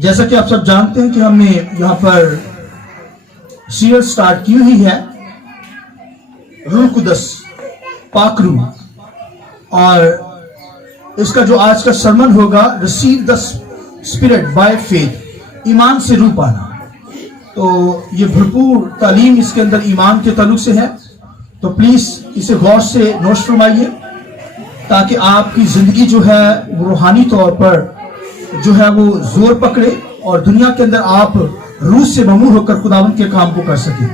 जैसा कि आप सब जानते हैं कि हमने यहाँ पर सीरीज स्टार्ट की हुई है रूह कुदस पाक रूह, और इसका जो आज का सरमन होगा receive the spirit by faith, ईमान से रूह पाना। तो ये भरपूर तालीम इसके अंदर ईमान के ताल्लुक से है, तो प्लीज इसे गौर से नोट फरमाइए ताकि आपकी जिंदगी जो है वो रूहानी तौर पर जो है वो जोर पकड़े और दुनिया के अंदर आप रूह से ममूर होकर खुदावंद के काम को कर सके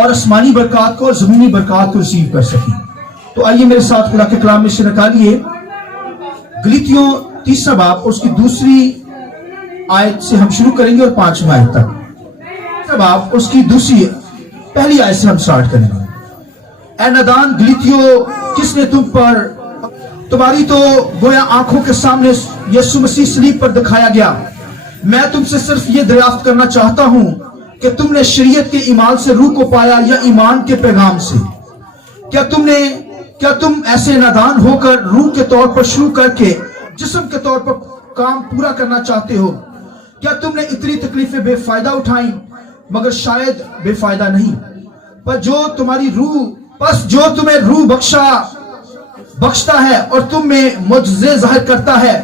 और आसमानी बरकत को और जमीनी बरकत को रिसीव कर सके। तो आइए मेरे साथ खुदा के कलाम में से निकालिए गलीतियों 3 बाब उसकी दूसरी आयत से हम शुरू करेंगे और 5वीं आयत तक। बाब उसकी दूसरी पहली आयत से हम स्टार्ट करेंगे। ए नादान गलीतियों, किसने तुम पर, तुम्हारी तो गोया आंखों के सामने यीशु मसीह सलीब पर दिखाया गया। मैं तुमसे सिर्फ ये दरियाफ्त करना चाहता हूं कि तुमने शरीयत के ईमान से रूह को पाया या ईमान के पैगाम से? क्या तुम ऐसे नादान होकर रूह के तौर पर शुरू करके जिस्म के तौर पर काम पूरा करना चाहते हो? क्या तुमने इतनी तकलीफें बेफायदा उठाई मगर शायद बेफायदा नहीं? पर जो तुम्हें रूह बख्शता है और तुम में मुजज़े जाहिर करता है,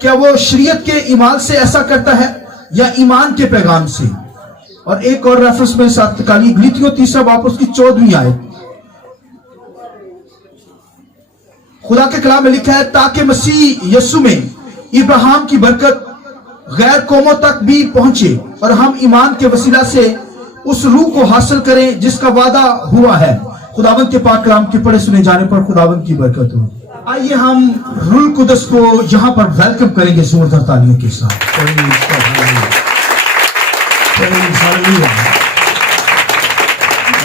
क्या वो शरीयत के ईमान से ऐसा करता है या ईमान के पैगाम से? और एक और रेफरेंस में साथ निकालिए गलीतियों 3 बाब उसकी 14वीं आयत। खुदा के कलाम में लिखा है, ताकि मसीह यीशु में इब्राहिम की बरकत गैर कौमों तक भी पहुंचे और हम ईमान के वसीला से उस रूह को हासिल करें जिसका वादा हुआ है। खुदावंद के पाक कलाम के पढ़े सुने जाने पर खुदावंद की बरकत हो। आइए हम रूह कुदस को यहां पर वेलकम करेंगे जोरदार तालियों के साथ।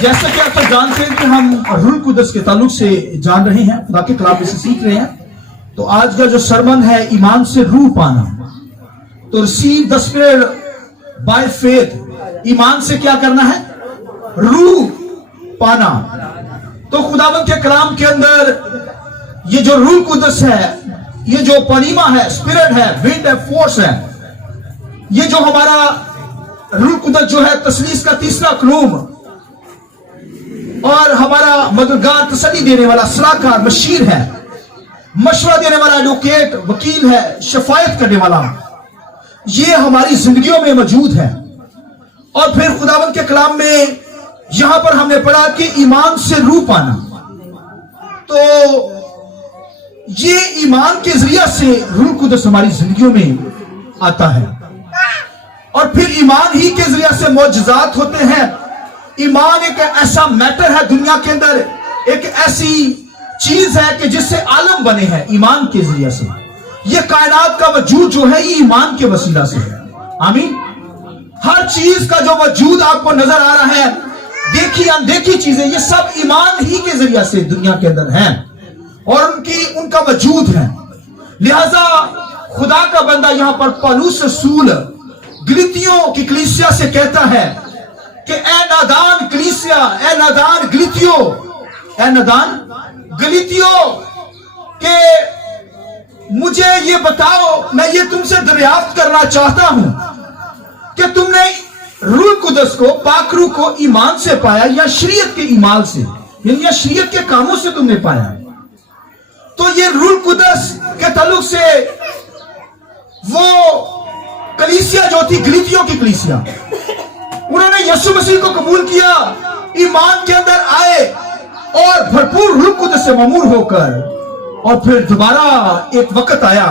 जैसा कि आप सब जानते हैं कि हम रूह कुदस के ताल्लुक से जान रहे हैं, खुदा के कलाम से सीख रहे हैं। तो आज का जो सरमन है ईमान से रूह पाना, तो receive the spirit by faith, ईमान से क्या करना है? रूह पाना। तो खुदावंद के कलाम के अंदर ये जो रूह कुदस है, ये जो पनीमा है, स्पिरिट है, विंड है, फोर्स है, ये जो हमारा रूह कुदस जो है तसलीस का तीसरा कलूम और हमारा मददगार, तसल्ली देने वाला, सलाहकार, मशीर है, मशवरा देने वाला, एडवोकेट, वकील है, शफायत करने वाला, ये हमारी जिंदगियों में मौजूद है। और फिर खुदावंद के कलाम में यहां पर हमने पढ़ा कि ईमान से रूह पाना, तो ये ईमान के जरिया से रूह कुदस हमारी जिंदगियों में आता है और फिर ईमान ही के जरिया से मौजज़ात होते हैं। ईमान एक ऐसा मैटर है दुनिया के अंदर, एक ऐसी चीज है कि जिससे आलम बने हैं ईमान के जरिया से। ये कायनात का वजूद जो है ये ईमान के वसीला से है। आमीन। हर चीज का जो वजूद आपको नजर आ रहा है, देखी अनदेखी चीजें, ये सब ईमान ही के जरिया से दुनिया के अंदर हैं और उनका वजूद है। लिहाजा खुदा का बंदा यहां पर पौलुस रसूल गलीतियों की कलीसिया से कहता है कि ए नादान कलीसिया, ए नादान गलीतियों, ए नादान गलीतियों, के मुझे ये बताओ, मैं ये तुमसे दरियाफ्त करना चाहता हूं कि तुमने रूह कुदस को, पाक रूह को ईमान से पाया या शरीयत के ईमान से, यानी या शरीयत के कामों से तुमने पाया? तो ये रूह कुदस के ताल्लुक से वो कलीसिया जो थी गलीतियों की कलीसिया, उन्होंने यीशु मसीह को कबूल किया, ईमान के अंदर आए और भरपूर रूह कुदस से ममूर होकर, और फिर दोबारा एक वक्त आया,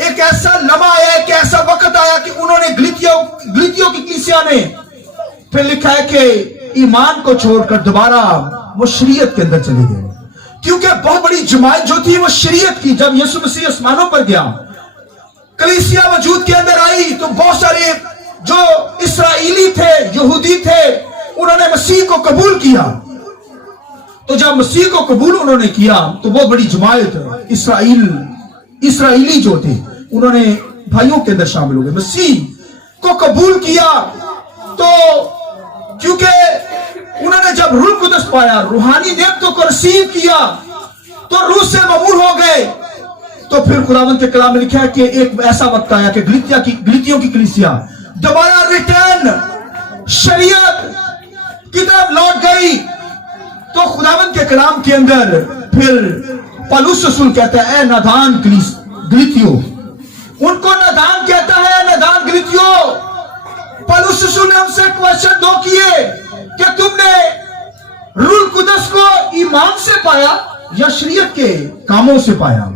एक ऐसा लम्हा आया, एक ऐसा वक्त आया कि उन्होंने गलीतियों की कलीसिया ने फिर लिखा है कि ईमान को छोड़कर दोबारा वो शरीयत के अंदर चले गए, क्योंकि बहुत बड़ी जमात जो थी वो शरीयत की। जब यीशु मसीह आसमानों पर गया, कलीसिया वजूद के अंदर आई, तो बहुत सारे जो इस्राएली थे, यहूदी थे, उन्होंने मसीह को कबूल किया। तो जब मसीह को कबूल उन्होंने किया तो वो बड़ी जमात इस्राएली जो थे, उन्होंने भाइयों के अंदर शामिल हो गए, मसीह को कबूल किया। तो क्योंकि उन्होंने जब रूह कुदस पाया, रूहानी नेमतों को रिसीव किया, तो रूह से ममूर हो गए। तो फिर खुदावंद के कलाम में लिखा है कि एक ऐसा वक्त आया कि गलीतियों की कलीसिया दोबारा रिटर्न शरीयत की तरफ लौट गई, तो खुदावंद के कलाम के अंदर फिर पौलुस रसूल कहता है, ए नादान गलीतियों, उनको नादान कहता है, नादान गलीतियों। पौलुस रसूल ने हमसे क्वेश्चन दो किए कि तुमने रूह कुदस को ईमान से पाया या शरीयत के कामों से पाया,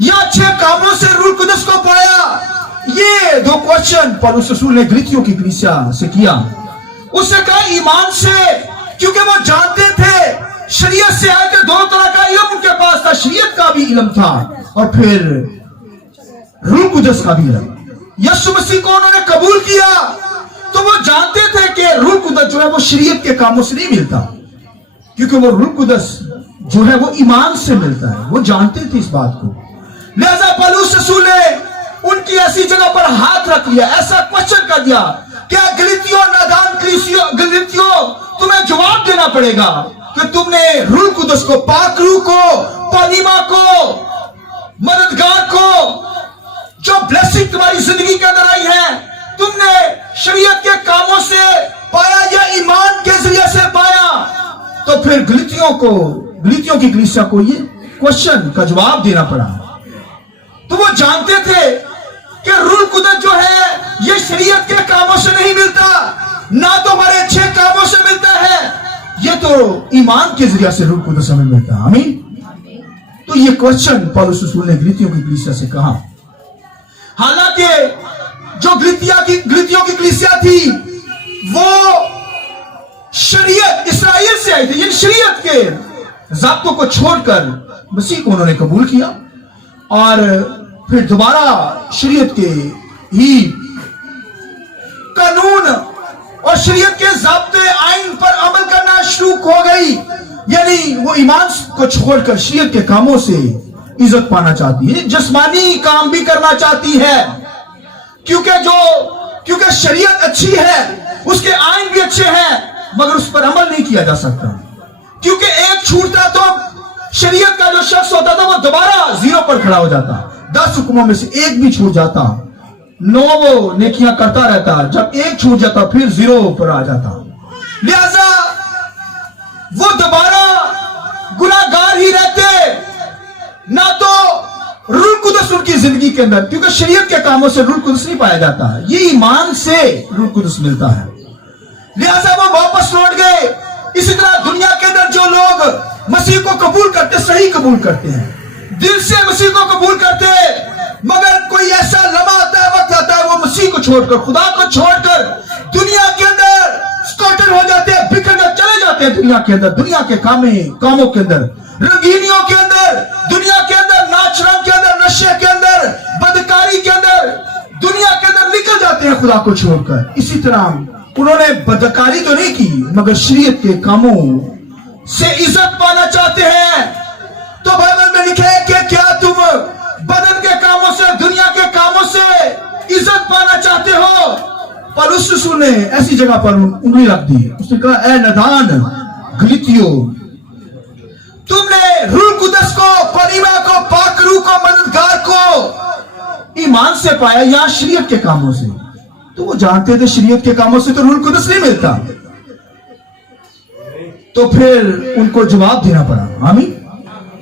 या अच्छे कामों से रूह कुदस को पाया। ये दो क्वेश्चन पौलुस रसूल ने गलीतियों की कलीसिया से किया। उससे कहा ईमान से, क्योंकि वो जानते थे शरीयत से आए थे, दोनों तरह का इल्म उनके पास था, शरीयत का भी इल्म था और फिर रूह कुदस का भी इल्म। यीशु मसीह को उन्होंने कबूल किया तो वो जानते थे कि रूह कुदस जो है वो शरीयत के कामों से नहीं मिलता, क्योंकि वो रूह कुदस जो है वो ईमान से मिलता है। वो जानते थे इस बात को। लिहाजा पौलुस रसूल ने उनकी ऐसी जगह पर हाथ रख लिया, ऐसा क्वेश्चन कर दिया, क्या गलीतियों, नादान गलीतियों, तुम्हें जवाब देना पड़ेगा कि तुमने रूह कुदस को, पाक रूह को, पानीमा को, मददगार को, जो ब्लेसिंग तुम्हारी जिंदगी के अंदर आई है, तुमने शरीयत के कामों से पाया या ईमान के जरिए से पाया। तो फिर गलीतियों की कलीसिया को ये क्वेश्चन का जवाब देना पड़ा। तो वो जानते थे कि रूह कुदस जो है ये शरीयत के कामों से नहीं मिलता, ना तो हमारे अच्छे कामों से मिलता है, ये तो ईमान के जरिए से रूह कुदस हमें मिलता है। आमीन। तो ये क्वेश्चन पौलुस रसूल ने गलीतियों की कलीसिया से कहा। हालांकि जो गलीतियों की कलीसिया थी वो शरीयत इस्राएल से आई थी, इन शरीयत के ज़ाब्तों को छोड़कर मसीह को उन्होंने कबूल किया और फिर दोबारा शरीयत के ही कानून और शरीयत के ज़ाब्ते आइन पर अमल करना शुरू हो गई। यानी वो ईमान को छोड़कर शरीयत के कामों से इज्जत पाना चाहती है, जिस्मानी काम भी करना चाहती है, क्योंकि शरीयत अच्छी है, उसके आइन भी अच्छे हैं, मगर उस पर अमल नहीं किया जा सकता, क्योंकि एक छूटता तो शरीयत का जो शख्स होता था वो दोबारा जीरो पर खड़ा हो जाता। 10 हुक्मों में से एक भी छूट जाता, 9 वो नेकियां करता रहता, जब एक छूट जाता फिर 0 पर आ जाता। लिहाजा वो दोबारा गुनाहगार ही रहते, ना तो रूह कुदस उनकी जिंदगी के अंदर, क्योंकि शरीयत के कामों से रूह कुदस नहीं पाया जाता, ये ईमान से रूह कुदस मिलता है। लिहाजा वो वापस लौट गए। इसी तरह दुनिया के अंदर जो लोग मसीह को कबूल करते, सही कबूल करते हैं, दिल से मसीह को कबूल करते हैं, मगर कोई ऐसा लम्हा आता है, वक्त आता है, वो मसीह को छोड़कर, खुदा को छोड़कर दुनिया के अंदर स्कॉटर हो जाते हैं, बिखर कर चले जाते हैं दुनिया के अंदर, दुनिया के कामों के अंदर, रंगीनियों के अंदर, दुनिया के अंदर, नाच रंग के अंदर, नशे के अंदर, बदकारी के अंदर, दुनिया के अंदर निकल जाते हैं खुदा को छोड़कर। इसी तरह उन्होंने बदकारी तो नहीं की, मगर शरीयत के कामों से इज्जत पाना चाहते हैं। तो बाइबल में लिखे है कि क्या तुम बदन के कामों से, दुनिया के कामों से इज्जत पाना चाहते हो? पौलुस रसूल ने ऐसी जगह पर उंगली रख दी। उसने कहा, ए नादान गलीतियों, तुमने रूह कुदस को, परीमा को, पाक रूह को, मददगार को ईमान से पाया या शरीयत के कामों से? तो वो जानते थे शरीयत के कामों से तो रूह कुदस नहीं मिलता, तो फिर उनको जवाब देना पड़ा। आमीन।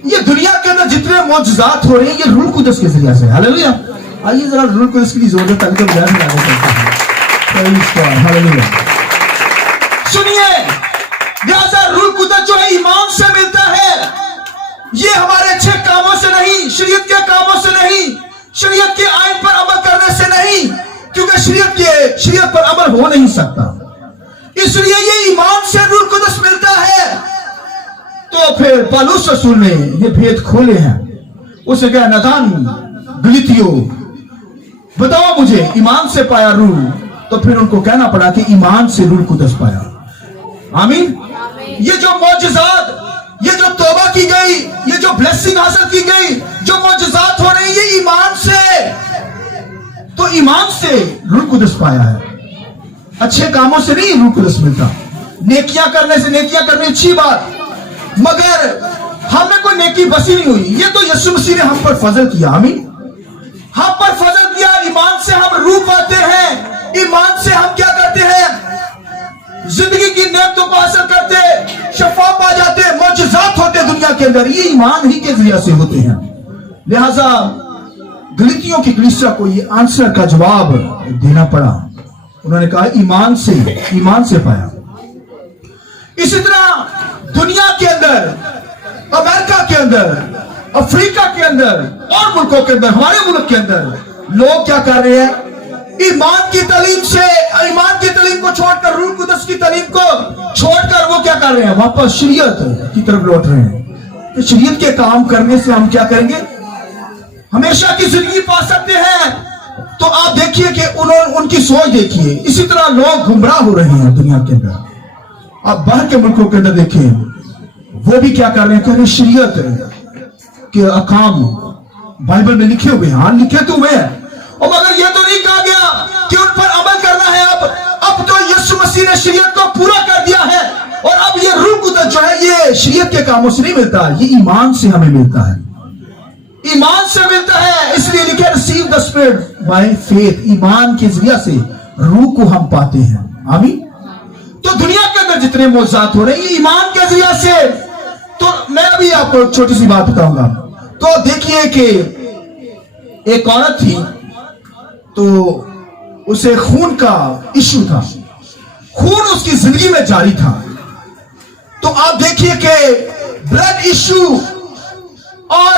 ये दुनिया के अंदर जितने मौजज़ात हो रहे हैं ये रूह कुदस के जरिए से। हालेलुया। आइए जरा रूह कुदस की जरूरत है, ताकि बयान में आगे चलते हैं। हालेलुया। सुनिए, लिहाजा रूह कुदस जो है ईमान से मिलता है, ये हमारे अच्छे कामों से नहीं, शरीयत के कामों से नहीं, शरीयत के आइन पर अमल करने से नहीं, क्योंकि शरीयत पर अमल हो नहीं सकता। इसलिए ये ईमान से रूह कुदस मिलता है। तो फिर पौलुस रसूल ने ये भेद खोले हैं। उसे कहा, नादान गलीतियों, बताओ मुझे ईमान से पाया रूह? तो फिर उनको कहना पड़ा कि ईमान से रूह कुदस पाया। आमीन। ये जो मौजज़ात, ये जो तौबा की गई, ये जो ब्लेसिंग हासिल की गई, जो मौजज़ात हो रही, ये ईमान से, तो ईमान से रूह कुदस पाया है, अच्छे कामों से नहीं रूह कुदस मिलता। नेकियां करने से, नेकियां करनी अच्छी बात, मगर हमें कोई नेकी बसी नहीं हुई, ये तो यीशु मसीह ने हम पर फजल किया। आमीन। हम पर फजल किया, ईमान से हम रूह पाते हैं, ईमान से हम क्या करते हैं, जिंदगी की नेमतों को हासिल करते, शफा पा जाते, मौजज़ात होते दुनिया के अंदर, ये ईमान ही के जरिए से होते हैं। लिहाजा गलतियों की कलीसिया को ये आंसर का जवाब देना पड़ा। उन्होंने कहा ईमान से पाया। इसी तरह दुनिया के अंदर, अमेरिका के अंदर, अफ्रीका के अंदर और मुल्कों के अंदर, हमारे मुल्क के अंदर लोग क्या कर रहे हैं, ईमान की तालीम से, ईमान की तालीम को छोड़कर, रूह कुदस की तालीम को छोड़कर वो क्या कर रहे हैं, वापस शरीयत की तरफ लौट रहे हैं। तो शरीयत के काम करने से हम क्या करेंगे, हमेशा की जिंदगी पा सकते हैं। तो आप देखिए कि उनकी सोच देखिए। इसी तरह लोग गुमराह हो रहे हैं दुनिया के अंदर। आप बाहर के मुल्कों के अंदर देखिए, वो भी क्या कर रहे हैं, कह रहे शरीयत के अहकाम बाइबल में लिखे हुए हैं, हाँ लिखे तो हुए हैं, और मगर ये तो नहीं कहा गया कि उन पर अमल करना है। अब तो यीशु मसीह ने शरीयत को पूरा कर दिया है, और अब ये रूह कुदस जो है ये शरीयत के कामों से नहीं मिलता, ये ईमान से हमें मिलता है, ईमान से मिलता है। इसलिए लिखे receive the spirit by faith, ईमान के जरिए से रूह को हम पाते हैं। आमीन। तो दुनिया के अंदर जितने मौजज़ात हो रहे हैं ये ईमान के जरिए से। तो मैं अभी आपको एक छोटी सी बात बताऊंगा। तो देखिए कि एक औरत थी, तो उसे खून का इश्यू था, खून उसकी जिंदगी में जारी था। तो आप देखिए कि ब्लड इश्यू, और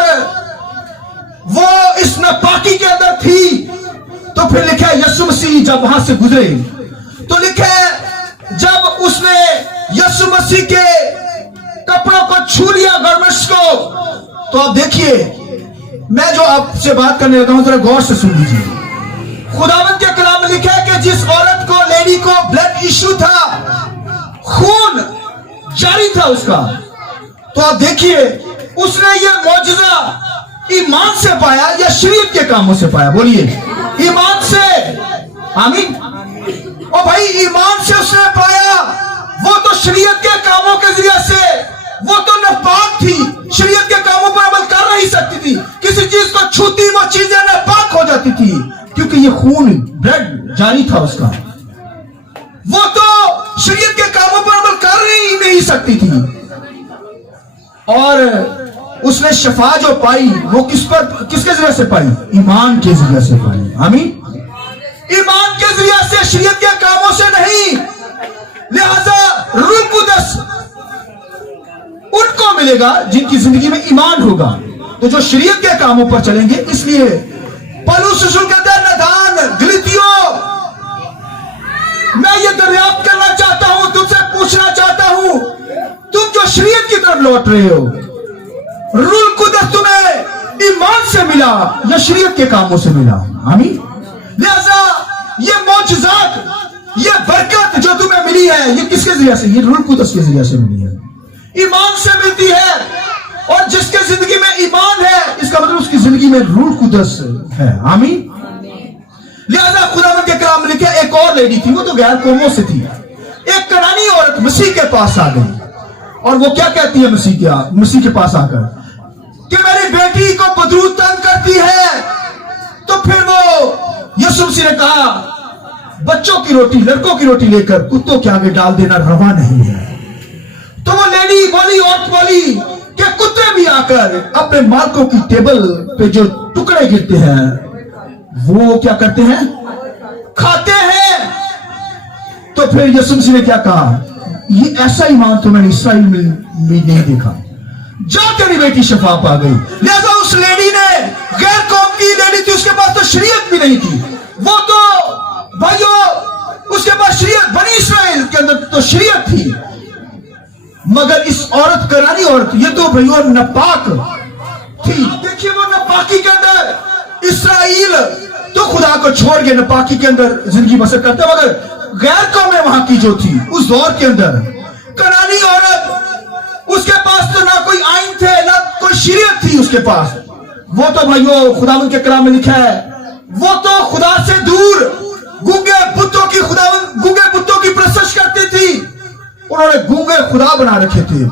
वो इस नापाकी के अंदर थी। तो फिर लिखा यीशु मसीह जब वहां से गुजरे, तो लिखे जब उसने यीशु मसीह के कपड़ों को छू लिया, गारमेंट्स को, तो आप देखिए, मैं जो आपसे बात करने लगा हूं जरा गौर से सुन लीजिए। खुदावंद के कलाम में लिखा है कि जिस औरत को, लेडी को ब्लड इश्यू था, खून जारी था उसका, तो आप देखिए उसने ये मौजज़ा ईमान से पाया या शरीयत के कामों से पाया? बोलिए, ईमान से। आमीन। और भाई ईमान से उसने पाया, वो तो शरीयत के कामों के जरिए से, वो तो नापाक थी, शरीयत के कामों पर अमल कर नहीं सकती थी, किसी चीज को छूती वो चीजें नापाक हो जाती थी, क्योंकि ये खून, ब्लड जारी था उसका। वो तो शरीयत के कामों पर अमल कर ही नहीं सकती थी। और उसने शफा जो पाई वो किसके जरिए से पाई? ईमान के जरिए से पाई। आमीन। ईमान के जरिए से, शरीयत के कामों से नहीं। लिहाजा रूह कुदस उनको मिलेगा जिनकी जिंदगी में ईमान होगा, तो जो शरीयत के कामों पर चलेंगे। इसलिए पौलुस रसूल कहता है, नादान गलतियों, मैं ये दरियाफ्त करना चाहता हूं, तुमसे पूछना चाहता हूं, तुम जो शरीयत की तरफ लौट रहे हो, रूह कुदस तुम्हें ईमान से मिला या शरीयत के कामों से मिला? आमीन। लिहाजा ये मौजज़ात, ये बरकत जो तुम्हें मिली है, ये किसके जरिए से? ये रूह कुदस के जरिए से मिली है, ईमान से मिलती है। और जिसके जिंदगी में ईमान है, इसका मतलब उसकी जिंदगी में रूह कुदस है। आमीन। लिहाजा खुदावंद के कलाम में लिखा, एक और लेडी थी, वो तो गैर कौमों से थी, एक कनानी औरत मसीह के पास आ गई, और वो क्या कहती है मसीह के पास आकर कि मेरी बेटी को बदरू तंग करती है। तो फिर वो यीशु मसीह ने कहा, बच्चों की रोटी, लड़कों की रोटी लेकर कुत्तों के आगे डाल देना रवा नहीं है। तो वो लेडी बोली, औरत बोली कि कुत्ते भी आकर अपने मालिकों की टेबल पे जो टुकड़े गिरते हैं वो क्या करते हैं? खाते हैं। तो फिर यीशु मसीह ने क्या कहा, ये ऐसा ईमान तो मैंने इसराइल में नहीं देखा, जा तेरी बेटी शफा पा गई। लिहाजा उस लेडी ने, गैर कौम की लेडी थी, उसके पास तो शरीयत भी नहीं थी, वो तो भाइयों उसके पास शरीयत, बनी इसराइल के अंदर तो शरीयत थी, मगर इस औरत, करानी औरत, ये तो भाइयों नापाक थी। देखिए वो नापाकी के अंदर, इसराइल तो खुदा को छोड़ के नापाकी के अंदर जिंदगी बसर करते, मगर गैर कौमें वहां की जो थी उस दौर के अंदर, करानी औरत, उसके पास तो ना कोई आइन थे, ना कोई शरीयत थी उसके पास। वो तो भाइयों खुदावंद के कलाम में लिखा है, वो तो खुदा से दूर गूंगे बुतों की प्रशंसा करती थी। उन्होंने गूंगे खुदा बना रखे थे,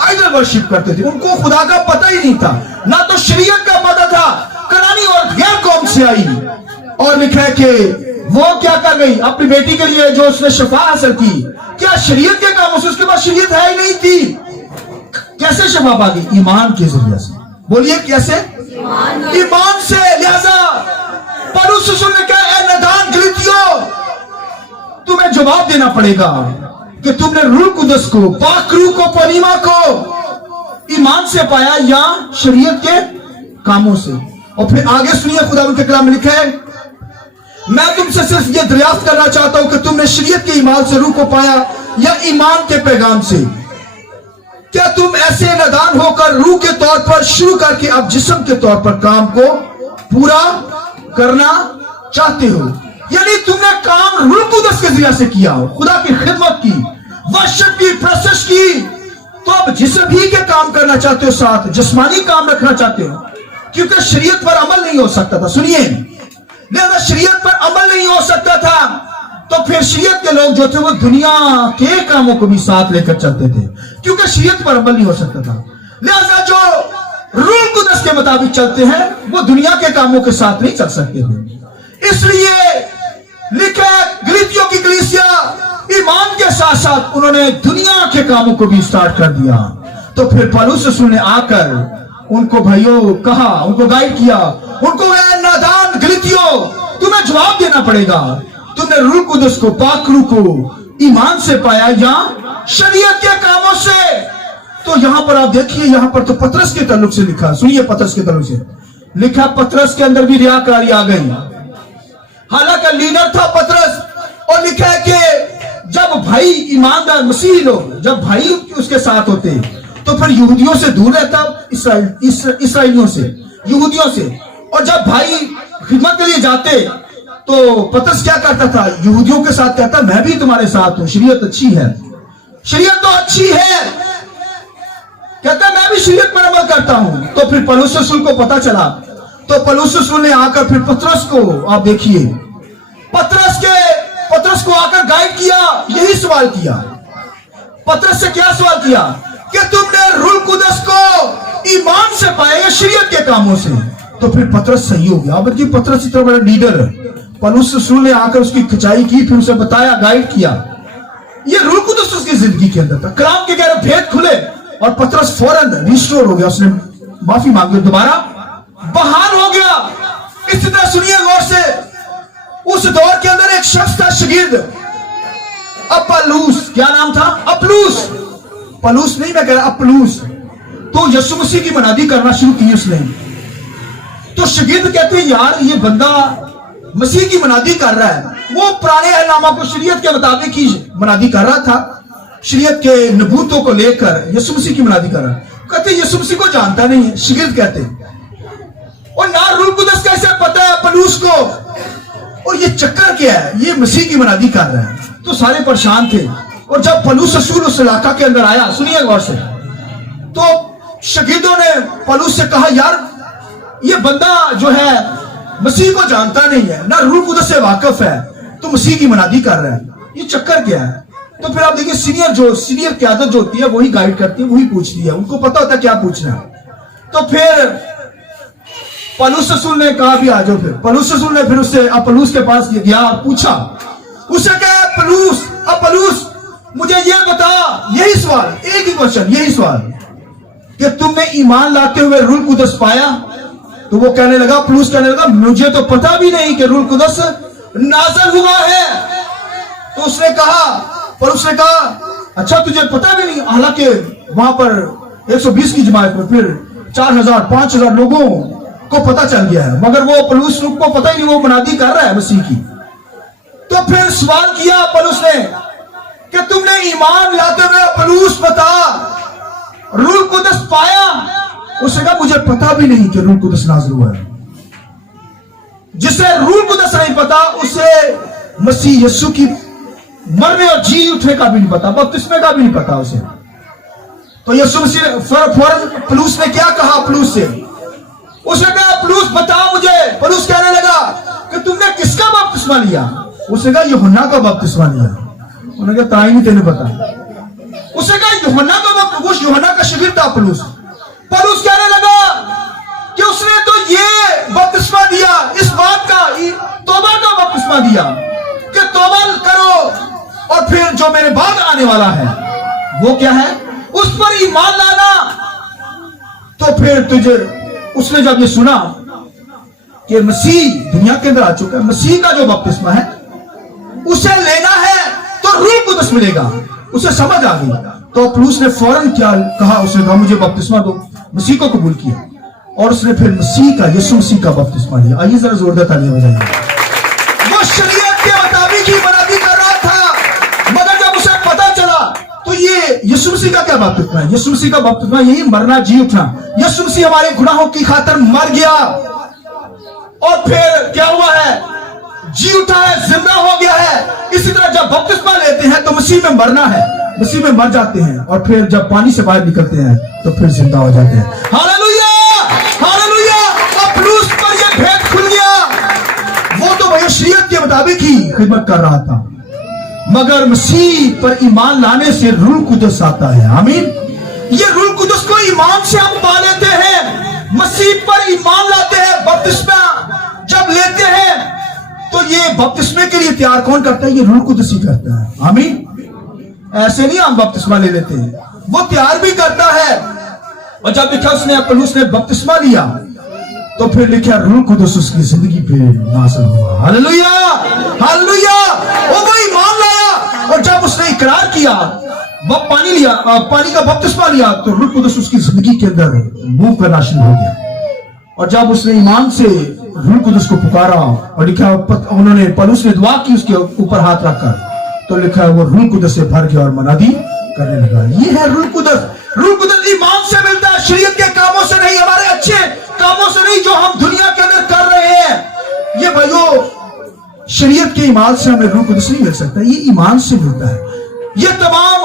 आइडल वर्शिप करते थे, उनको खुदा का पता ही नहीं था, ना तो शरीयत का पता था। करानी औरत गैर कौम से आई, और लिखा है कि वो क्या कर गई अपनी बेटी के लिए जो उसने शफा हासिल की, क्या शरीयत के कामों से? उसके पास शरीयत है ही नहीं थी। कैसे शफा पा गई? ईमान के जरिए से। बोलिए कैसे? ईमान से। लिहाजा पौलुस रसूल ने कहा, ए नादान गलीतियों, तुम्हें जवाब देना पड़ेगा कि तुमने रूह कुदस को, पाक रूह को, पनीमा को ईमान से पाया या शरीयत के कामों से। और फिर आगे सुनिए, खुदा के कलाम में लिखा है, मैं तुमसे सिर्फ ये दरियाफ्त करना चाहता हूं कि तुमने शरीयत के ईमान से रूह को पाया या ईमान के पैगाम से। क्या तुम ऐसे नादान होकर रूह के तौर पर शुरू करके अब जिस्म के तौर पर काम को पूरा करना चाहते हो? यानी तुमने काम रूह कुदस के जरिए से किया हो, खुदा की खिदमत की, वर्शिप की, प्रशंसा की, तो अब जिस्म ही के काम करना चाहते हो, साथ जिस्मानी काम रखना चाहते हो, क्योंकि शरीयत पर अमल नहीं हो सकता था। सुनिए, लिहाजा शरीयत पर अमल नहीं हो सकता था, तो फिर शरीयत के लोग जो थे वो दुनिया के कामों को भी साथ लेकर चलते थे, क्योंकि शरीयत पर अमल नहीं हो सकता था। लिहाजा जो रूह कुदस के मुताबिक चलते हैं वो दुनिया के कामों के साथ नहीं चल सकते थे। इसलिए लिखा गलीतियों की कलीसिया ईमान के साथ साथ उन्होंने दुनिया के कामों को भी स्टार्ट कर दिया। तो फिर पौलुस रसूल ने आकर उनको भाइयों कहा, उनको गाइड किया, उनको नादान गलीतियों, तुम्हें जवाब देना पड़ेगा, तुमने रूह कुदस को, पाक रूह को ईमान से पाया या शरीयत के कामों से। तो यहां पर आप देखिए, यहां पर तो पतरस के ताल्लुक से लिखा, सुनिए पतरस के ताल्लुक से लिखा, पतरस के अंदर भी रियाकारी आ गई, हालांकि लीडर था पतरस। और लिखा है कि जब भाई ईमानदार मसीही लोग, जब भाई उसके साथ होते तो फिर यहूदियों से दूर रहता, इसराइलियों से, यहूदियों से। और जब भाई खिदमत के लिए जाते तो पतरस क्या करता था? यहूदियों के साथ कहता, मैं भी तुम्हारे साथ हूं, शरीयत अच्छी है, शरीयत तो अच्छी है, कहता मैं भी शरीयत पर अमल करता हूं। तो फिर पौलुस रसूल को पता चला, तो पौलुस रसूल ने आकर फिर पतरस को, आप देखिए, पतरस को आकर गाइड किया, यही सवाल किया। पतरस से क्या सवाल किया कि तुमने रूह कुदस को ईमान से पाया या शरीयत के कामों से? तो फिर पतरस सही हो गया। बल्कि पतरस इतना बड़ा लीडर है, पौलुस रसूल ने आकर उसकी खिंचाई की, फिर उसे बताया, गाइड किया। ये रूह कुदस उसकी जिंदगी के अंदर था, कलाम के गहरे भेद खुले और पतरस फौरन रिस्टोर हो गया, उसने माफी मांगी, दोबारा बहाल हो गया। इस तरह सुनिए गौर से, उस दौर के अंदर एक शख्स था शागिर्द, अपुल्लोस, क्या नाम था? अपुल्लोस, पलूस नहीं मैं कह रहा, अपुल्लोस। तो यीशु मसीह की मनादी करना शुरू की उसने। तो शागिर्द कहते हैं, यार ये बंदा मसीह की मनादी कर रहा है। वो पुराने अहलनामा को शरीयत के मुताबिक ही मनादी कर रहा था, शरीयत के नबूतों को लेकर यीशु मसीह की मनादी कर रहा है। कहते यीशु मसीह को जानता नहीं है, शागिर्द कहते, और ना रूह कुदस कैसे पता है अपुल्लोस को, और ये चक्कर क्या है, ये मसीह की मनादी कर रहा है। तो सारे परेशान थे। और जब पौलुस रसूल उस इलाका के अंदर आया, सुनिए गौर से, तो शागिर्दों ने पौलुस से कहा, यार ये बंदा जो है मसीह को जानता नहीं है, ना रूह कुदस से वाकिफ है, तो मसीह की मनादी कर रहा है, ये चक्कर क्या है? तो फिर आप देखिए, सीनियर क़यादत जो होती है वही गाइड करती है, वही पूछती है, उनको पता होता है क्या पूछना है। तो फिर पौलुस रसूल ने कहा भी आ जाओ। फिर पौलुस रसूल ने फिर उससे अपुल्लोस के पास गया और पूछा, उसे कहा, अपुल्लोस मुझे ये बता, यही सवाल, एक ही क्वेश्चन, यही सवाल, कि तुमने ईमान लाते हुए रूह कुदस पाया? तो वो कहने लगा, अपुल्लोस कहने लगा, मुझे तो पता भी नहीं कि रूह कुदस नाज़िल हुआ है। तो उसने कहा, पर उसने कहा, अच्छा तुझे पता भी नहीं? हालांकि वहां पर 120 की जमात में फिर 4000 5000 लोगों को पता चल गया है, मगर वो अपुल्लोस को पता ही नहीं, वो मनादी कर रहा है मसीह की। तो फिर सवाल किया पौलुस ने कि तुमने ईमान लाते हुए अपुल्लोस बता, रूह कुदस पाया? उसने कहा, मुझे पता भी नहीं कि रूह कुदस नाज़िल हुआ है। जिसे रूह कुदस नहीं पता, उसे मसीह यीशु की मरने और जी उठने का भी नहीं पता, बपतिस्मे का भी नहीं पता उसे। तो यीशु मसीह फौरन पौलुस ने क्या कहा अपुल्लोस से? उसने कहा, अपुल्लोस बता मुझे। पौलुस कहने लगा कि तुमने किसका बपतिस्मा लिया? उसने कहा, यूहन्ना का बपतिस्मा लिया। उन्होंने कहा, ताई नहीं तेने पता। उसने कहा, यूहन्ना का बपतिस्मा, वो यूहन्ना का शागिर्द था अपुल्लोस। पौलुस कहने लगा कि उसने तो ये बपतिस्मा दिया इस बात का, तो लाने वाला है। वो क्या है? उस पर ईमान लाना। तो फिर तुझे उसने जब ये सुना कि मसीह दुनिया के अंदर आ चुका है, मसीह का जो बपतिस्मा है उसे लेना है तो रूह कुदस मिलेगा, उसे समझ आ गई। तो पौलुस ने फौरन क्या कहा? उसने कहा मुझे बपतिस्मा दो, मसीह को कबूल किया और उसने फिर मसीह का, यीशु मसीह का बपतिस्मा लिया। आइए जरा जोरदार तालियां बजाइए। वो शरीयत के मुताबिक ही मनादी कर रहा था, मगर जब उसे पता चला तो ये यीशु मसीह का क्या बपतिस्मा है? यीशु मसीह का बपतिस्मा यही मरना, जी उठना। यीशु मसीह हमारे गुनाहों की खातिर मर गया और फिर क्या हुआ है? जी उठा है, जिंदा हो गया है। इसी तरह जब बपतिस्मा लेते हैं तो मसीह में मरना है, मसीह में मर जाते हैं और फिर जब पानी से बाहर निकलते हैं तो फिर जिंदा हो जाते हैं। Hallelujah, hallelujah. अब पौलुस पर यह भेद खुल गया। वो तो भैया शरीयत के मुताबिक ही खिदमत कर रहा था, मगर मसीह पर ईमान लाने से रूह कुदस आता है। आमीन। ये रूह कुदस को ईमान से हम पा लेते हैं, मसीह पर ईमान लाते हैं, बपतिस्मा जब लेते हैं तो ये बपतिस्मे के लिए तैयार कौन करता है? ये रूह कुदस ही करता है। आमीन। ऐसे नहीं हम बपतिस्मा ले लेते हैं, वो तैयार भी करता है। और जब लिखा उसने, पौलुस ने बपतिस्मा लिया तो फिर लिखा रूह कुदस उसकी जिंदगी पे नाज़िल हुआ। Hallelujah, hallelujah. वो ईमान लाया और जब उसने इकरार किया, पानी लिया, पानी का बपतिस्मा लिया, तो रूह कुदस उसकी जिंदगी के अंदर मूव करना शुरू हो गया। और जब उसने ईमान से रूह कुदस को पुकारा और लिखा, उन्होंने, पौलुस ने दुआ की उसके ऊपर हाथ रखकर, तो लिखा है वो रूह कुदस से भर गया और मनादी करने लगा। ये है रूह कुदस। रूह कुदस ईमान से मिलता है, शरीयत के कामों से नहीं, हमारे अच्छे कामों से नहीं जो हम दुनिया के अंदर कर रहे हैं। ये भाइयों, शरीयत के ईमान से हमें रूह कुदस नहीं मिल सकता, ये ईमान से मिलता है। ये तमाम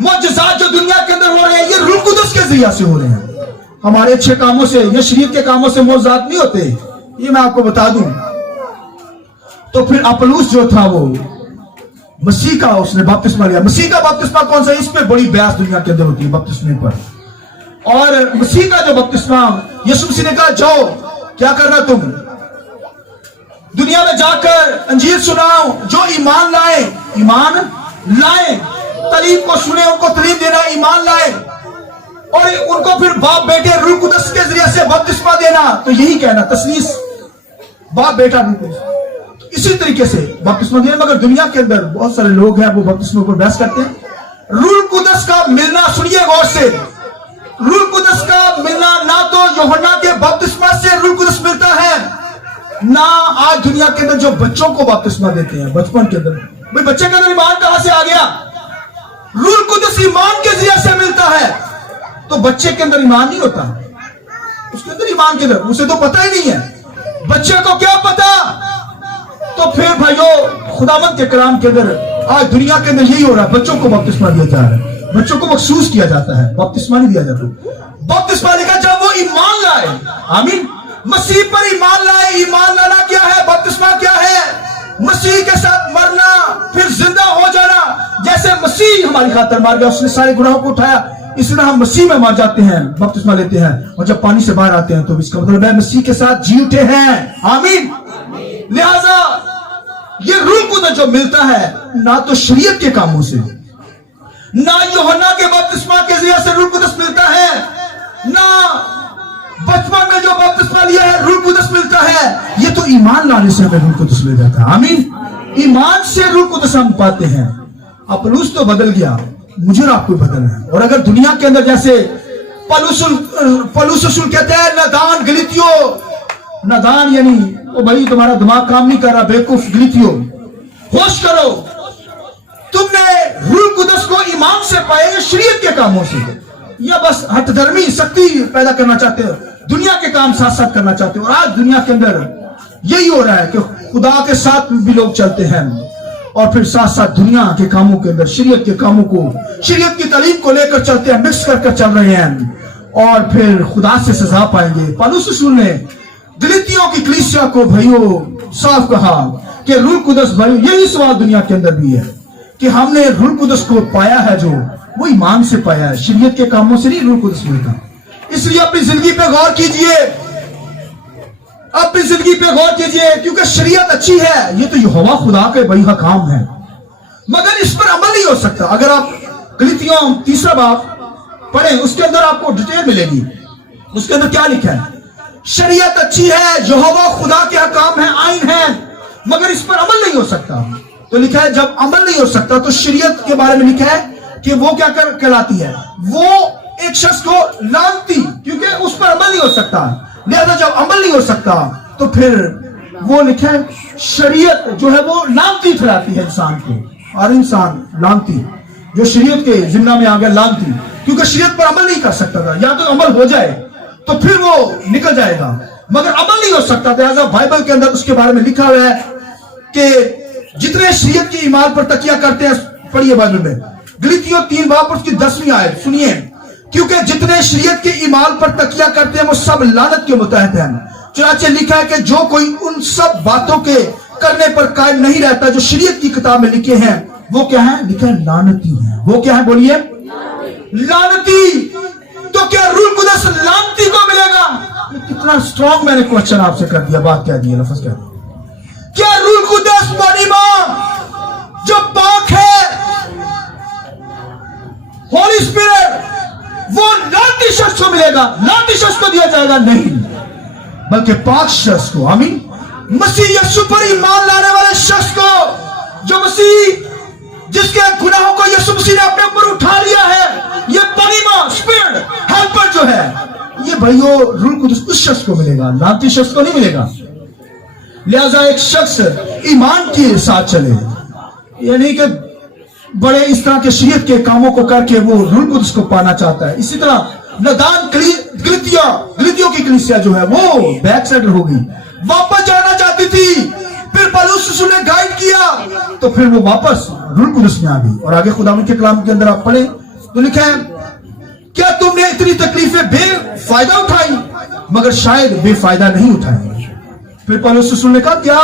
मुअज्जिज़ात जो दुनिया के अंदर हो रहे हैं, ये रूह कुदस के जरिया से हो रहे हैं। हमारे अच्छे कामों से या शरीयत के कामों से मुअज्जिज़ात नहीं होते, ये मैं आपको बता दूं। तो फिर पौलुस जो था वो मसीह का, उसने बपतिस्मा लिया। मसीह का बपतिस्मा कौन सा? इस पे बड़ी बहस दुनिया के अंदर होती है बपतिस्मे पर। और मसीह का जो बपतिस्मा, यीशु मसीह ने कहा जाओ, क्या करना तुम? दुनिया में जाकर अंजीर सुनाओ, जो ईमान लाए, ईमान लाए, तलीम को सुने, उनको तलीम देना, ईमान लाए और उनको फिर बाप बेटे रूह कुदस के जरिए से बपतिस्मा देना। तो यही कहना, तस्लीस, बाप बेटा रूह कुदस, इसी तरीके से बपतिस्मा देना। मगर दुनिया के अंदर बहुत सारे लोग हैं वो बपतिस्मे पर बहस करते हैं। रूह कुदस का मिलना, सुनिए गौर से, रूह कुदस का मिलना ना तो यूहन्ना के बपतिस्मा से रूह कुदस मिलता है, ना आज दुनिया के अंदर जो बच्चों को बपतिस्मा देते हैं बचपन के अंदर। भाई बच्चे के अंदर ईमान कहां से आ गया? रूह कुदस ईमान के जरिए से मिलता है। तो बच्चे के अंदर ईमान नहीं होता, उसके अंदर ईमान के अंदर, उसे तो पता ही नहीं है, बच्चे को क्या पता। तो फिर भाइयों, खुदावंद के कलाम के अंदर आज दुनिया के अंदर यही हो रहा है, बच्चों को बपतिस्मा दिया जा रहा है, बच्चों को मखसूस किया जाता है, बपतिस्मा नहीं दिया जाता। बपतिस्मा लेकर जब वो ईमान लाए, आमीन, मसीह पर ईमान लाए। ईमान लाना क्या है? बपतिस्मा क्या है? मसीह के साथ मरना, फिर जिंदा हो जाना। जैसे मसीह हमारी खातिर मर गया, उसने सारे गुनाहों को उठाया, इसलिए हम मसीह में मर जाते हैं, बपतिस्मा लेते हैं और जब पानी से बाहर आते हैं तो इसका मतलब है मसीह के साथ जी उठे हैं। आमीन। लिहाजा ये रूह कुदस जो मिलता है, ना तो शरीयत के कामों से, ना यूहन्ना के बपतिस्मा के जरिए से रूह कुदस मिलता है, ना बचपन में जो बपतिस्मा लिया है रूह कुदस मिलता है। ये तो ईमान लाने से हमें रूह कुदस मिल जाता है। आमीन। ईमान से रूह कुदस हम पाते हैं। अब पौलुस तो बदल गया, मुझे और आपको बदलना है। और अगर दुनिया के अंदर जैसे पौलुस कहते हैं, नादान गलीतियों, नादान यानी ओ भाई तुम्हारा दिमाग काम नहीं कर रहा, बेवकूफ गलीतियों, होश करो, तुमने रूह कुदस को ईमान से पाए, शरीयत के कामों से, या बस हठधर्मी शक्ति पैदा करना चाहते हो, दुनिया के काम साथ साथ करना चाहते हो। और आज दुनिया के अंदर यही हो रहा है कि खुदा के साथ भी लोग चलते हैं और फिर साथ साथ दुनिया के कामों के अंदर शरीयत के कामों को, शरीयत की तालीम को लेकर चलते हैं, मिक्स कर चल रहे हैं और फिर खुदा से सजा पाएंगे। पौलुस रसूल ने गलीतियों की कलीसिया को भाइयों साफ कहा कि रूह कुदस, भाई यही सवाल दुनिया के अंदर भी है कि हमने रूह कुदस को पाया है, जो वो ईमान से पाया है, शरीयत के कामों से नहीं रूह कुदस मिलता। इसलिए अपनी जिंदगी पे गौर कीजिए, अपनी जिंदगी पे गौर कीजिए, क्योंकि शरीयत अच्छी है, ये तो यहोवा खुदा के बड़ी काम है। मगर इस पर अमल नहीं हो सकता। अगर आप गलतियों 3 बाब पढ़ें, उसके अंदर आपको डिटेल मिलेगी। उसके अंदर क्या लिखा है? शरीयत अच्छी है, यहोवा खुदा के हकाम है, आइन है, मगर इस पर अमल नहीं हो सकता। तो लिखा है जब अमल नहीं हो सकता तो शरीयत के बारे में लिखा है कि वो क्या कहलाती है? वो एक शख्स को लानती, क्योंकि उस पर अमल नहीं हो सकता। लिहाजा जब अमल नहीं हो सकता तो फिर वो लिखा है शरीयत जो है वो लानती ठहराती है इंसान को, और इंसान लानती जो शरीयत के जिम्ना में आ गया लानती, क्योंकि शरीयत पर अमल नहीं कर सकता था। या तो अमल हो जाए तो फिर वो निकल जाएगा, मगर अमल नहीं हो सकता। लिहाजा बाइबल के अंदर उसके बारे में लिखा हुआ है कि जितने शरीयत की ईमान पर तकिया करते हैं, पढ़िए बाइबल में गलतियों 3 बाब और उसकी 10वीं आयत सुनिए, क्योंकि जितने शरीयत के ईमान पर तकिया करते हैं वो सब लानत के मुतहत हैं। चुनांचे लिखा है कि जो कोई उन सब बातों के करने पर कायम नहीं रहता जो शरीयत की किताब में लिखे हैं, वो क्या है? लिखा है लानती है। वो क्या है? बोलिए लानती। तो क्या रूह कुदस लानती को मिलेगा? कितना स्ट्रॉन्ग मैंने क्वेश्चन आपसे कर दिया, बात क्या दी है, लफ्ज क्या दिया? क्या रूह कुदस बनीमा जो पाक है, होली स्पिरिट, वो लानती शख्स को मिलेगा? लानती शख्स को दिया जाएगा? नहीं, बल्कि पाक शख्स को। आमीन। मसीह यीशु पर ईमान लाने वाले शख्स को, जो मसीह जिसके गुनाहों को यीशु मसीह ने अपने ऊपर उठा लिया है, ये बनीमा स्पिरिट हेल्पर जो है, ये भाइयों रूह कुदस उस शख्स को मिलेगा, लानती शख्स को नहीं मिलेगा। लिहाजा एक शख्स ईमान के साथ चले, यानी कि बड़े इस तरह के शरीयत के कामों को करके वो रूह कुदस को पाना चाहता है। इसी तरह नदान गलतियों की कलीसिया जो है वो बैक साइडर हो गई, वापस जाना चाहती थी, फिर पौलुस रसूल ने गाइड किया तो फिर वो वापस रूह कुदस में आ गई। और आगे खुदा के कलाम के अंदर आप पढ़े तो लिखा है, क्या तुमने इतनी तकलीफें बेफायदा उठाई? मगर शायद बेफायदा नहीं उठाई। फिर पौलुस रसूल ने कहा, क्या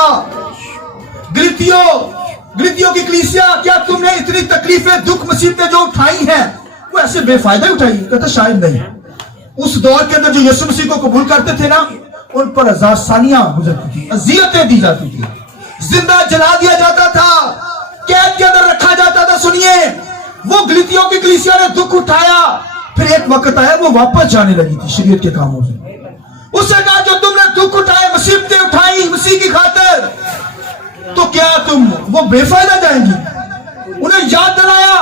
गलतियों की कलीसिया, क्या तुमने इतनी तकलीफें दुख मुसीबतें जो उठाई हैं वो ऐसे बेफायदा उठाई? कहता शायद नहीं। उस दौर के अंदर जो यीशु मसीह को कबूल करते थे ना, उन पर 1000 सालियां गुजरती थी, अजियतें दी जाती थी, जिंदा जला दिया जाता था, कैद के अंदर रखा जाता था। सुनिए, वो गलतियों की कलीसिया ने दुख उठाया, फिर एक वक्त आया वो वापस जाने लगी थी शरीयत के कामों से। उससे कहा जो तुमने दुख उठाए, मुसीबतें उठाई मसीह की खातिर, तो क्या तुम वो बेफायदा जाएंगी? उन्हें याद दिलाया।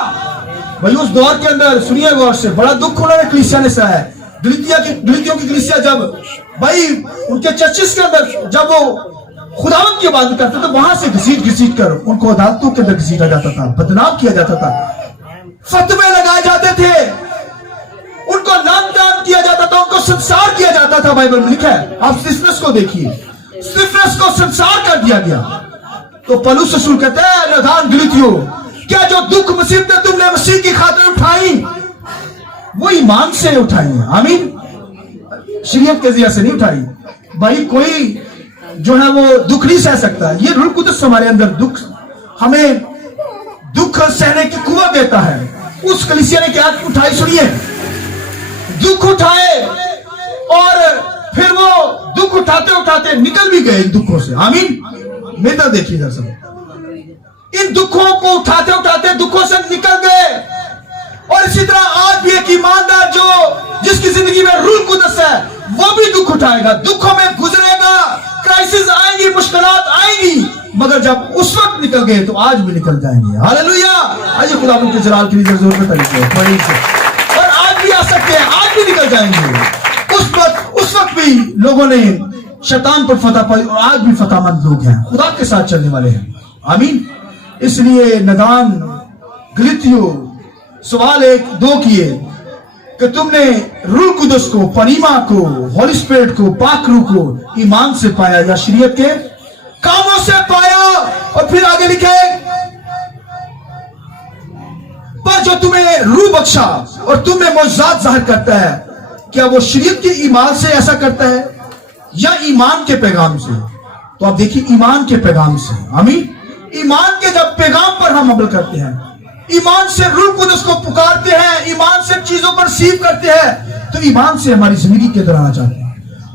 भाई उस दौर के अंदर सुनिए गौर से, बड़ा दुख उन्होंने कलीसिया ने सहा है। गलतियों की कलीसिया जब भाई उनके चर्चिस के अंदर जब वो खुदावंद की इबादत करते तो वहां से घसीट कर उनको अदालतों के अंदर घसीटा जाता था, बदनाम किया जाता था, फतवे लगाए जाते थे, उनको लानतान किया जाता था, उनको संसार किया जाता था। बाइबल में लिखा है, आप स्तिफनस को देखिए, स्तिफनस को संसार कर दिया गया। तो पौलुस रसूल कहते हैं, नदान गलतियों, क्या जो दुख मुसीबतें तुमने मसीह की खातिर उठाई वो ईमान से उठाई है? आमीन। शरीयत के जरिए से नहीं उठाई। भाई कोई जो है वो दुख नहीं सह सकता। ये रूह कुदस हमारे अंदर हमें दुख सहने की कुव्वत देता है। उस कलीसिया ने क्या उठाई? सुनिए, दुख उठाए और फिर वो दुख उठाते उठाते निकल भी गए इन दुखों से। आमीन। मेरा देखिए दरअसल इन दुखों को उठाते उठाते दुखों से निकल गए। और इसी तरह आज भी एक ईमानदार जो जिसकी जिंदगी में रूह कुदस है वो भी दुख उठाएगा, दुखों में गुजरेगा, क्राइसिस आएंगी, मुश्किलात आएंगी, मगर जब उस वक्त निकल गए तो आज भी निकल जाएंगे। हालेलुया। आइए खुदा के जलाल के लिए जोर से और आज भी आ सकते हैं, आज भी निकल जाएंगे। उस वक्त भी लोगों ने शैतान पर फतह पाई और आज भी फतहमंद लोग हैं, खुदा के साथ चलने वाले हैं। आमीन। इसलिए नदान गलतियों सवाल 1-2 किए कि तुमने रूह कुदस को, पनीमा को, होली स्पिरिट को, पाक रूह को ईमान से पाया या शरीयत के कामों से पाया? और फिर आगे लिखे, पर जो तुम्हें रूह बख्शा और तुम्हें मौजूद जाहिर करता है, क्या वो शरीयत के ईमान से ऐसा करता है या ईमान के पैगाम से? तो आप देखिए, ईमान के पैगाम से। आमीन। ईमान के जब पैगाम पर हम अमल करते हैं, ईमान से रूह कुदस को पुकारते हैं, ईमान से चीजों पर रिसीव करते हैं, तो ईमान से हमारी जिंदगी के दौरान आ जाते हैं।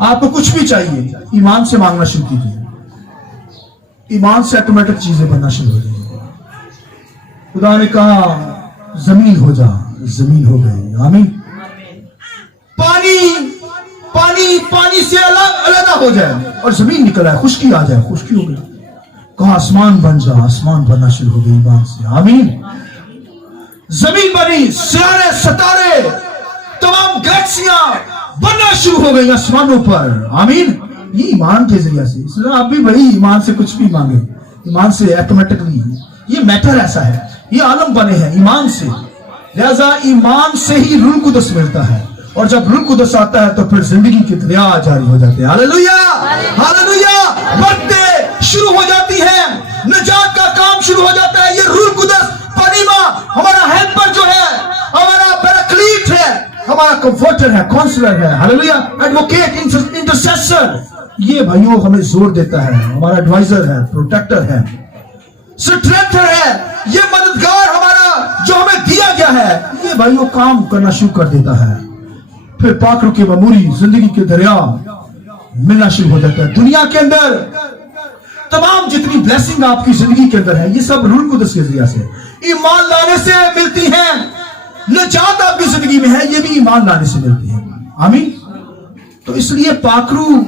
आपको कुछ भी चाहिए, ईमान से मांगना शुरू कीजिए, ईमान से ऑटोमेटिक चीजें बनना शुरू हो जाएंगी। खुदा ने कहा जमीन हो जा, जमीन हो गई। आमीन। पानी पानी पानी से अलग हो जाए और जमीन निकल आए, खुश्की आ जाए, खुश्की हो गई। कहा आसमान बन जा, आसमान बनना शुरू हो गई ईमान से। आमीन। जमीन बनी, सितारे सितारे तमाम गैलेक्सियां बनना शुरू हो गई आसमानों पर। आमीन। ये ईमान के जरिए से, इसलिए आप भी वही ईमान से कुछ भी मांगे, ईमान से ऑटोमेटिकली ये मैटर ऐसा है, ये आलम बने हैं ईमान से। लिहाजा ईमान से ही रूह कुदस मिलता है, और जब रूह कुदस आता है तो फिर जिंदगी के दरिया जारी हो जाते हैं। Hallelujah, hallelujah. बरकतें शुरू हो जाती है, निजात का काम शुरू हो जाता है। ये रूह कुदस पनीमा हमारा हेल्पर जो है, हमारा पैराक्लीट है, हमारा कंफर्टर है, काउंसलर है। हालेलुया। एडवोकेट, इंटरसेसर, ये भाइयों हमें जोर देता है, हमारा एडवाइजर है, प्रोटेक्टर है, स्ट्रेंथर है, ये मददगार हमारा जो हमें दिया गया है, ये भाइयों काम करना शुरू कर देता है। फिर पाक रूह की ममूरी जिंदगी के दरिया मिलना शुरू हो जाता है। दुनिया के अंदर तमाम जितनी ब्लेसिंग आपकी जिंदगी के अंदर है, ये सब रूह कुदस के जरिए से, ईमान लाने से मिलती है। निजात आपकी जिंदगी में है, ये भी ईमान लाने से मिलती है। आमीन। तो इसलिए पाक रूह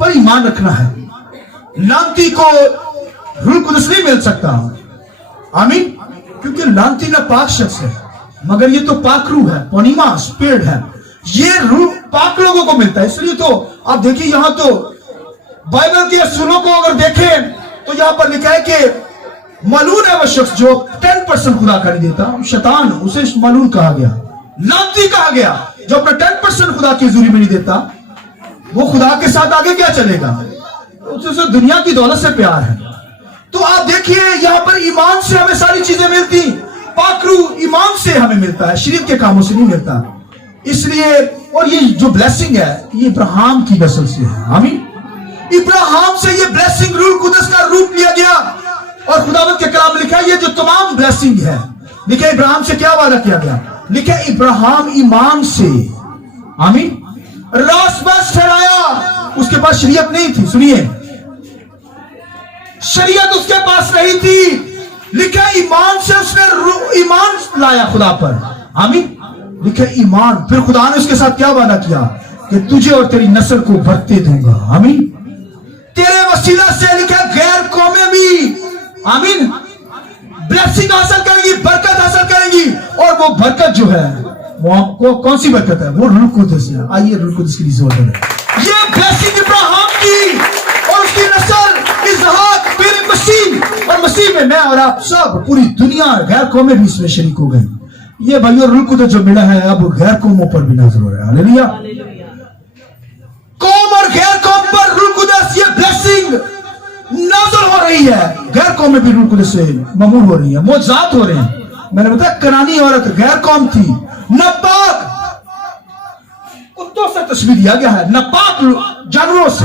पर ईमान रखना है। लानती को रूह कुदस नहीं मिल सकता। आमीन। क्योंकि लानती ना पाक शख्स है, मगर ये तो पाक रूह है, पनीमा स्पिरिट है, ये रूह पाक लोगों को मिलता है। इसलिए तो आप देखिए, यहां तो बाइबल के असूलों को अगर देखें तो यहां पर लिखा है कि मलून है वो शख्स जो 10% खुदा का नहीं देता, शैतान, उसे मलून कहा गया, लानती कहा गया। जो अपना 10% खुदा की हजूरी में नहीं देता, वो खुदा के साथ आगे क्या चलेगा? उसे दुनिया की दौलत से प्यार है। तो आप देखिए, यहां पर ईमान से हमें सारी चीजें मिलती। पाक रूह ईमान से हमें मिलता है, शरीयत के कामों से नहीं मिलता। इसलिए, और ये जो ब्लेसिंग है, ये इब्राहिम की नस्ल से है। आमीन। इब्राहिम से ये ब्लेसिंग रूह कुदस का रूप लिया गया, और खुदावंद के कलाम लिखा है, ये जो तमाम ब्लेसिंग है, लिखे इब्राहिम से क्या वादा किया गया? लिखे इब्राहिम ईमान से, आमीन, रासबस ठहराया। उसके पास शरीयत नहीं थी, सुनिए, शरीयत उसके पास नहीं थी। लिखा ईमान से उसने ईमान लाया खुदा पर। आमीन। लिखा ईमान। फिर खुदा ने उसके साथ क्या वादा किया कि तुझे और तेरी नस्ल को बरकते दूंगा। आमीन। तेरे वसीला से लिखा गैर कौमें भी, आमीन, ब्लेसिंग हासिल करेंगी, बरकत हासिल करेंगी। और वो बरकत जो है, वो आपको कौन सी बरकत है? वो रूह कुदस है। आइए रूह कुदस की जोर है। ये ब्लेसिंग इब्राहिम की और उसकी नस्ल इसहाक, फिर मसीह, और मसीह में मैं और आप सब, पूरी दुनिया, गैर कौमें भी इसमें शरीक हो गए। ये भाइयों रूह कुदस जो मिला है, अब गैर कौमों पर भी नाज़िल हो रहा है। हालेलुया। कौम और गैर कौम पर रूह कुदस, ये ब्लेसिंग नाज़िल हो रही है। गैर कौम में भी रूह कुदस से ममूर हो रही है, मौजज़ात हो रहे हैं। मैंने बताया, कनानी औरत गैर कौम थी, नापाक कुत्तों से तस्वीर दिया गया है, नापाक जानवरों से,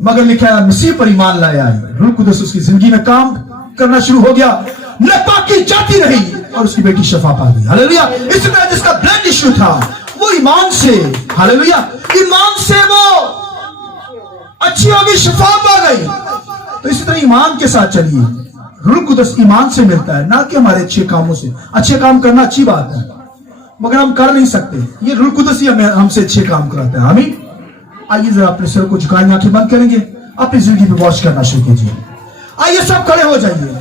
मगर लिखा है मसीह पर ईमान लाया है, रूह कुदस उसकी जिंदगी में काम करना शुरू हो गया, नापाकी जाती रही और उसकी बेटी शफा पा गई। हालेलुया। इसी तरह जिसका ब्लड इश्यू था, वो ईमान से, हालेलुया, ईमान से वो अच्छी हो गई, शफा पा गई। तो इसी तरह ईमान के साथ चलिए। रूह कुदस ईमान से मिलता है, ना कि हमारे अच्छे कामों से। अच्छे काम करना अच्छी बात है, मगर हम कर नहीं सकते। ये रूह कुदस ही हमें हमसे अच्छे काम कराता है। आमीन। आइए जरा अपने सर को झुकाएं, आंखें बंद करेंगे, अपनी जिंदगी पे वॉच करना शुरू कीजिए। आइए सब खड़े हो जाइए।